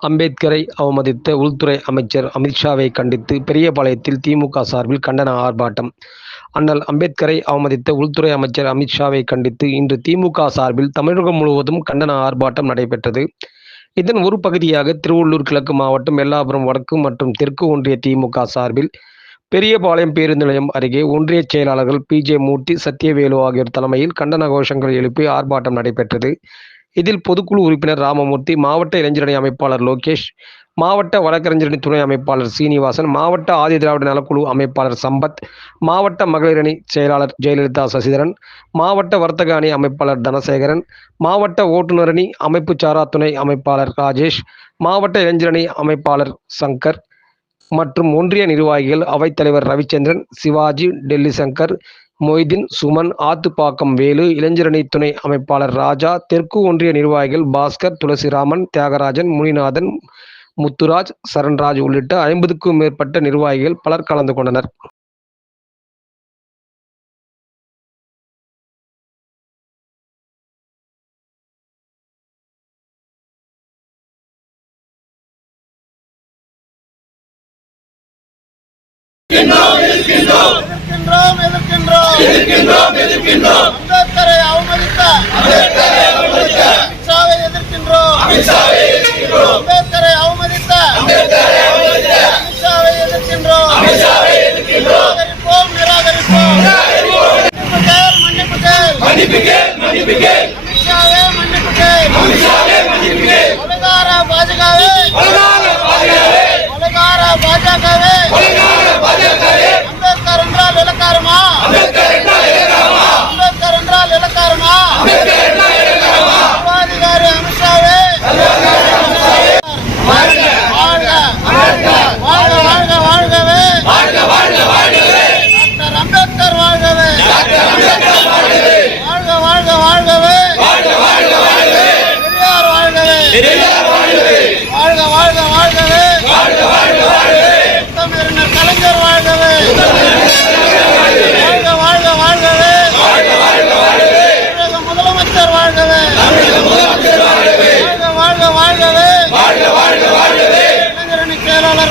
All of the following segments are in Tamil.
அம்பேத்கரை அவமதித்த உள்துறை அமைச்சர் அமித்ஷாவை கண்டித்து பெரியபாளையத்தில் திமுக சார்பில் கண்டன ஆர்ப்பாட்டம். அண்ணல் அம்பேத்கரை அவமதித்த உள்துறை அமைச்சர் அமித்ஷாவை கண்டித்து இன்று திமுக சார்பில் தமிழகம் முழுவதும் கண்டன ஆர்ப்பாட்டம் நடைபெற்றது. இதன் ஒரு பகுதியாக திருவள்ளூர் கிழக்கு மாவட்டம் எல்லாபுரம் வடக்கு மற்றும் தெற்கு ஒன்றிய திமுக சார்பில் பெரியபாளையம் பேருந்து நிலையம் அருகே ஒன்றிய செயலாளர்கள் பி. ஜே. மூர்த்தி சத்யவேலு ஆகியோர் தலைமையில் கண்டன கோஷங்கள் எழுப்பி ஆர்ப்பாட்டம் நடைபெற்றது. இதில் பொதுக்குழு உறுப்பினர் ராமமூர்த்தி மாவட்ட இளைஞரணி அமைப்பாளர் லோகேஷ் மாவட்ட வழக்கறிஞரணி துணை அமைப்பாளர் சீனிவாசன் மாவட்ட ஆதி திராவிட நலக்குழு அமைப்பாளர் சம்பத் மாவட்ட மகளிரணி செயலாளர் ஜெயலலிதா சசிதரன் மாவட்ட வர்த்தக அணி அமைப்பாளர் தனசேகரன் மாவட்ட ஓட்டுநரணி அமைப்பு சாரா துணை அமைப்பாளர் ராஜேஷ் மாவட்ட இளைஞரணி அமைப்பாளர் சங்கர் மற்றும் ஒன்றிய நிர்வாகிகள் அவைத்தலைவர் ரவிச்சந்திரன் சிவாஜி டெல்லி சங்கர் மொய்தீன் சுமன் ஆத்துப்பாக்கம் வேலு இளைஞரணி துணை அமைப்பாளர் ராஜா தெற்கு ஒன்றிய நிர்வாகிகள் பாஸ்கர் துளசிராமன் தியாகராஜன் முனிநாதன் முத்துராஜ் சரண்ராஜ் உள்ளிட்ட ஐம்பதுக்கும் மேற்பட்ட நிர்வாகிகள் பலர் கலந்து கொண்டனர். எதிர்க்கின்றோம் எதிர்க்கின்றோம். எதிர்க்கின்றோம் அம்பேத்கரை அவமதித்த அமித்ஷாவை எதிர்க்கின்றோம். அம்பேத்கரை அவமதித்த அமித்ஷாவை எதிர்க்கின்றோம். நிராகரிப்போம். நிராகரிப்போம். மன்னிப்பு கேள் மன்னிப்பு கேள். மன்னிப்பு கேள் மன்னிப்பு கேள்.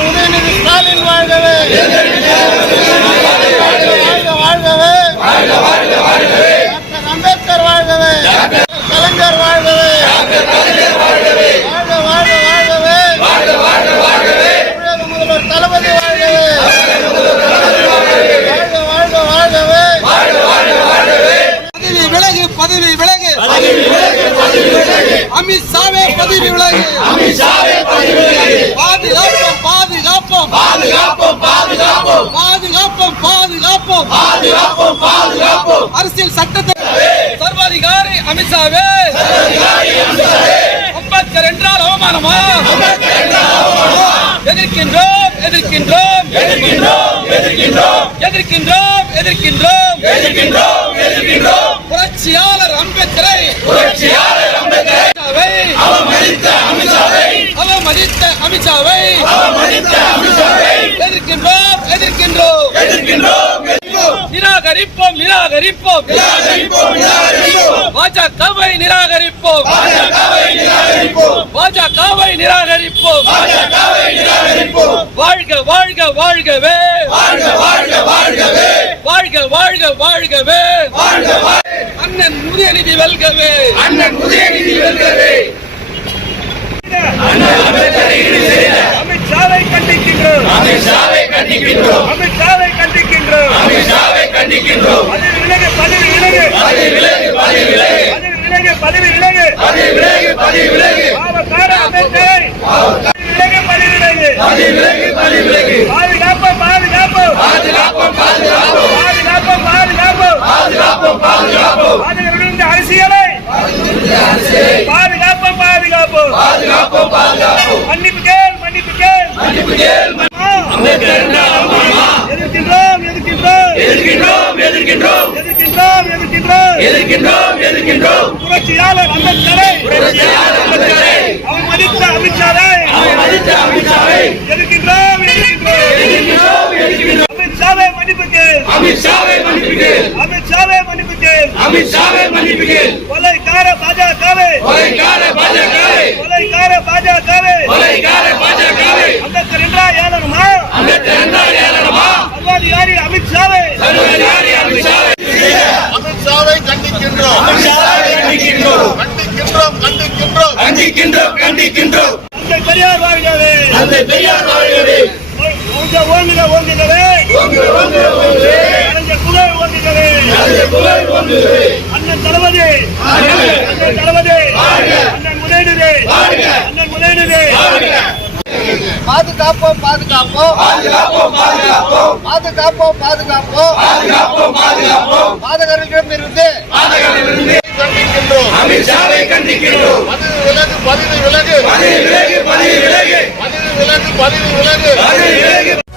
உதயநிதி ஸ்டாலின் வாழ்கவே. வாழ்கவே வாழ்கவே. டாக்டர் அம்பேத்கர் வாழ்கவே. கலைஞர் வாழ்கவே. பதவி விலகு அமித்ஷாவே பதவி விலகு. அமித்ஷாவே பதவி விலகு. பாதுகாப்போம் பாதுகாப்போம். அரசியல் சட்டத்தை சர்வாதிகாரி அமித்ஷாவே. அம்பேத்கர் என்றால் அவமானமா? எதிர்க்கின்றோம் எதிர்க்கின்றோம். எதிர்க்கின்றோம் எதிர்க்கின்றோம். எதிர்க்கின்றோம் எதிர்க்கின்றோம் எதிர்க்கின்றோம் எதிர்க்கின்றோம் புரட்சியாளர் அம்பேத்கரை. புரட்சியாளர் அம்பேத்கரை அவமதித்த அமித்ஷாவை. அவமதித்த அமித்ஷாவை. அவமதித்த அமித்ஷாவை எதிர்க்கின்றோம் எதிர்க்கின்றோம் எதிர்க்கின்றோம். நிராகரிப்போம் நிராகரிப்போம். பாஜகவை நிராகரிப்போம். பாஜகவை நிராகரிப்போம். வாழ்க வாழ்க வாழ்கவே. வாழ்க வாழ்க வாழ்கவே. அண்ணன் உதயநிதி வெல்கவே. அண்ணன் உதயநிதி வெல்கவே. அமித்ஷாவை கண்டிக்கின்றோம். அமித்ஷாவை கண்டிக்கின்றோம். அமித்ஷா கண்டிக்கின்றோம். பதவி விலகு பதவி விலகு பதவி விலகு. பதவி விலகு பதவி விலகு. பதவி விலகு பதவி விலகு பதவி விலகு பாவக்கார அம்பேத்கரை எதிர்க்கின்றோம் எதிர்க்கின்றோம். புரட்சியாளர் அம்பேத்கரை புரட்சியாளர் அம்பேத்கரை அவமதித்த அமித்ஷாவை அவமதித்த அமித்ஷாவை. எதிர்க்கின்றோம் எதிர்க்கின்றோம். எதிர்க்கின்றோம் அமித்ஷாவை மன்னிப்பு கேள் அமித்ஷாவை மன்னிப்பு கேள் அமித்ஷாவை மன்னிப்பு கேள் அமித்ஷாவை மன்னிப்பு கேள் கொலைக்கார பாஜகவை. கொலைக்கார பாஜகவை. கொலைக்கார பாஜகவை. கொலை சதிகார பாஜகவை. அம்பேத்கர் என்றால் ஏளனமா? அம்பேத்கர் என்றால் ஏளனமா? சர்வாதிகாரி அமித்ஷாவை. சர்வதிகாரி அமித்ஷாவை. கண்டிக்கின்றோம். கண்டிக்கின்றோம். கண்டிக்கின்றோம். கண்டிக்கின்றோம். தந்தை பெரியார் வாழ்கவே. தந்தை பெரியார் வாழ்கவே. ஓங்க ஓங்குக ஓங்குகவே ஓங்குக ஓங்குக ஓங்குகவே. கலைஞர் புகழ் ஓங்குகவே தந்தை புகழ் ஓங்குகவே. அண்ணன் தளபதி அண்ணன் அண்ணன் தளபதி வாழ்க. அண்ணன் முதலிடு வாழ்க. அண்ணன் முதலிடு வாழ்க. பாதுகாப்போம் பாதுகாப்போம். பாதுகாப்போம் பாதுகாப்போம். பாதுகாப்போம் பாதுகாப்போம். பாதுகாப்போம் பாதுகாப்போம். பாதகர்களிடம் இருந்து கண்டிக்கின்றோம். அமித்ஷாவை கண்டிக்கின்றோம். பதவி விலகு பதவி விலகு. பதவி விலகு பதவி விலகு. பதவி விலகு பதவி விலகு. பதவி விலகு Yeah.